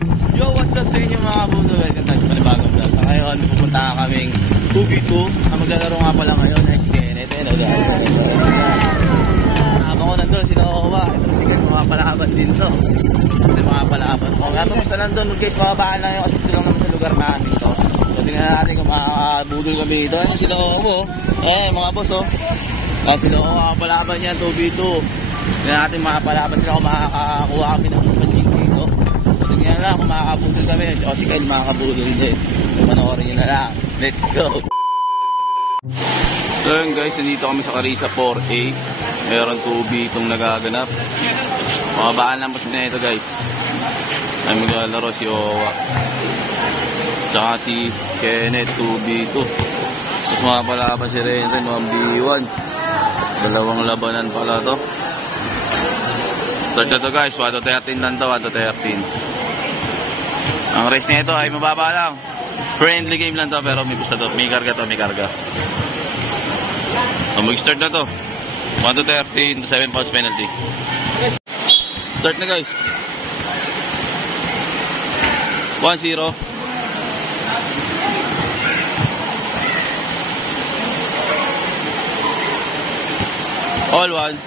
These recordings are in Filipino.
Yo, what's up sa inyo mga bundo? Welcome tayo sa panibagong vlog. So ngayon, pupunta kaming 2v2. Ang maglalaro nga pala ngayon ay Kenneth. Hello guys. Habang ko nandun, sila Owa. Ito si Ken, mga palaban din to. Ito mga palaban. O nga, basta nandun guys, mababaan lang yung kasi ito lang naman sa lugar namin dito. So tingnan natin kung makakabudol kami dito. Ayun sila Owa. Mga boss oh. Sila Owa, palaban yan 2v2. Tingnan natin makapalaban sila kung makakakuha kami ng panching dito. Tingnan lang kung makakabudol kami. O si Ken, makakabudol din. Panoorin nyo na lang. Let's go! So yun guys, nandito kami sa Carissa 4A. Meron 2B itong nagaganap. Makabaan lang po na ito guys. Ay maglalaro si Owa. Tsaka si Kenneth 2B2. Tapos makapalaban si Renren 1B1. Dalawang labanan pala to. Start na to guys, 1-13 lang to, 1-13. Ang race na ito ay mababa lang. Friendly game lang to, pero may gusto to. May karga to, may karga. So, mag-start na to. 1-13, 7 pounds penalty. Start na guys. 1-0. All one.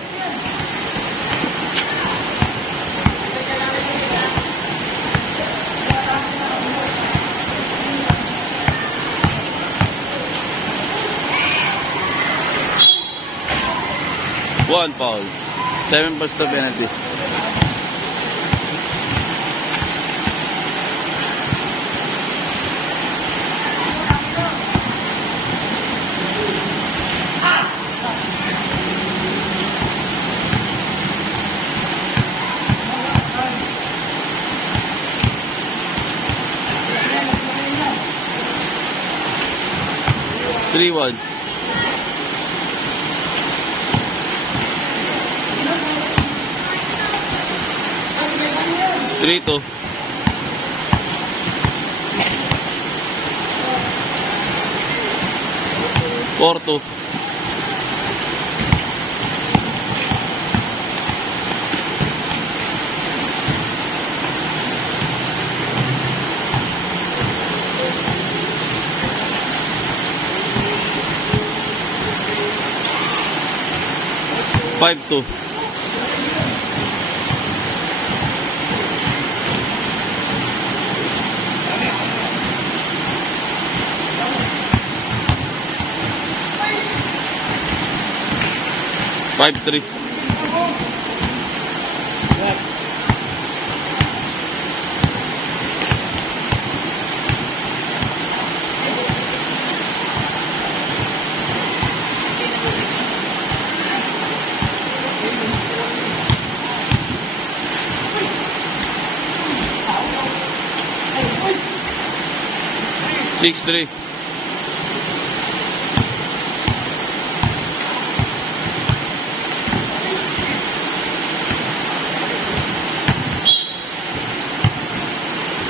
One foul. 7 points to penalty. Three one. Three two. Four two. Five two. Five three. Six three.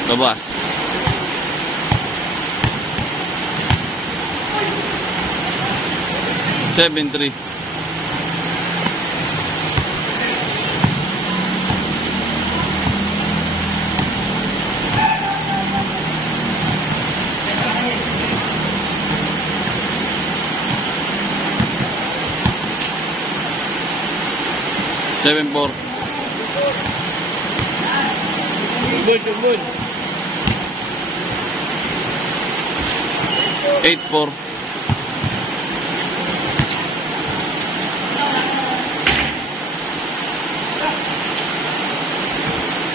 Labas. Seven three. Seven four. Good. 8-4.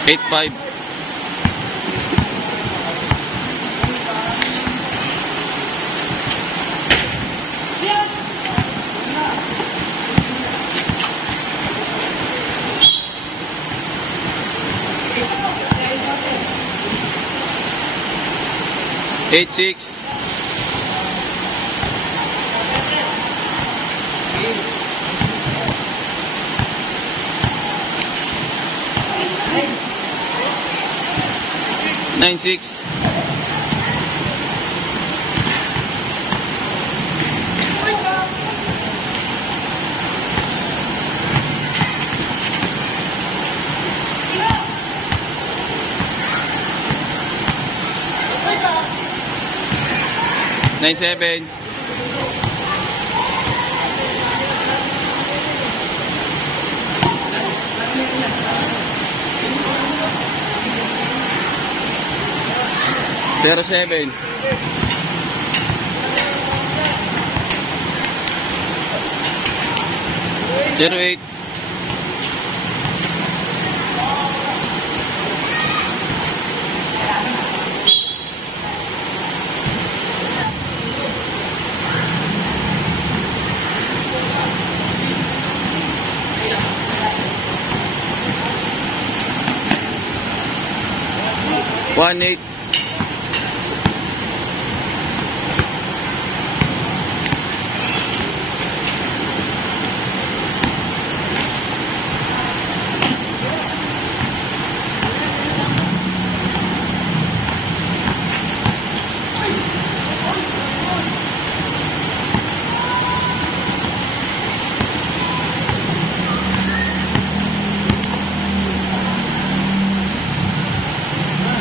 8-5. 8-6. 9-6. 10-6. 9-7. Zero 7. Zero 8. One 8.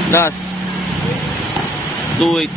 Das 2-8.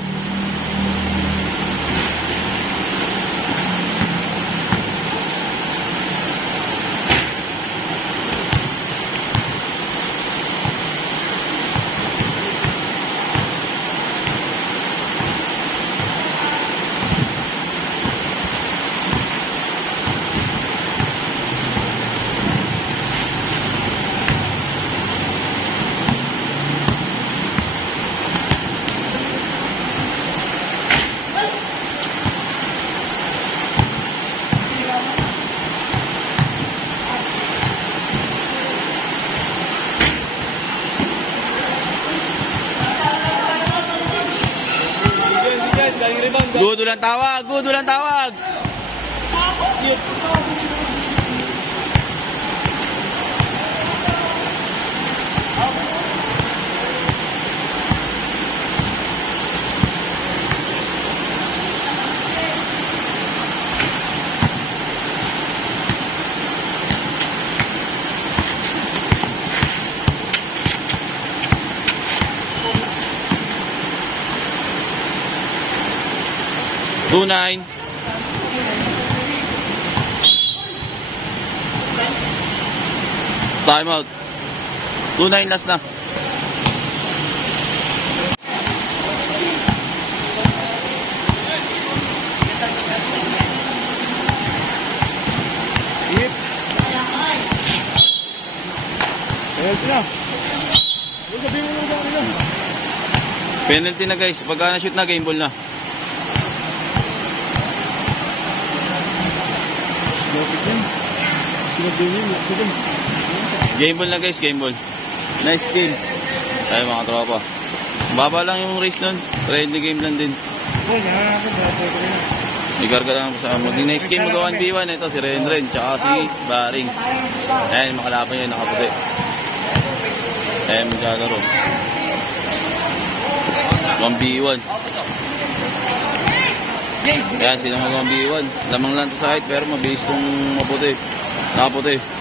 Good, walang tawag. Good, walang tawag. Two 9. Time out. 2-9 last na. Yep. Penalty na guys. Pagka na-shoot na, game ball na. Game ball na guys, game ball. Nice game. Ay mga tropa. Baba lang yung race nun. Friendly game lang din. Igarga lang sa next game mag 1v1. Ito si Renren tsaka si Baring. Ayan makalaban yun, nakaputi. Ayan maglalaro 1v1. Ayan sila mag 1v1. Lamang lang sa side pero mabilis tong maputi. Nakaputi.